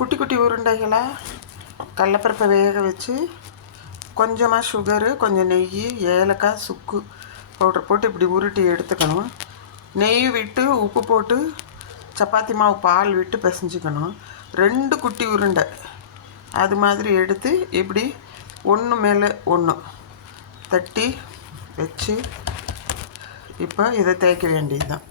குட்டி குட்டி உருண்டைகளாக கடலப்பருப்பை வேக வச்சு கொஞ்சமாக சுகரு, கொஞ்சம் நெய், ஏலக்காய், சுக்கு பவுடர் போட்டு இப்படி உருட்டி எடுத்துக்கணும். நெய் விட்டு உப்பு போட்டு சப்பாத்தி மாவு பால் விட்டு பிசைஞ்சிக்கணும். 2 குட்டி உருண்டை அது மாதிரி எடுத்து இப்படி ஒன்று மேலே ஒன்று தட்டி வச்சு இப்போ இதை தேய்க்க வேண்டியது தான்.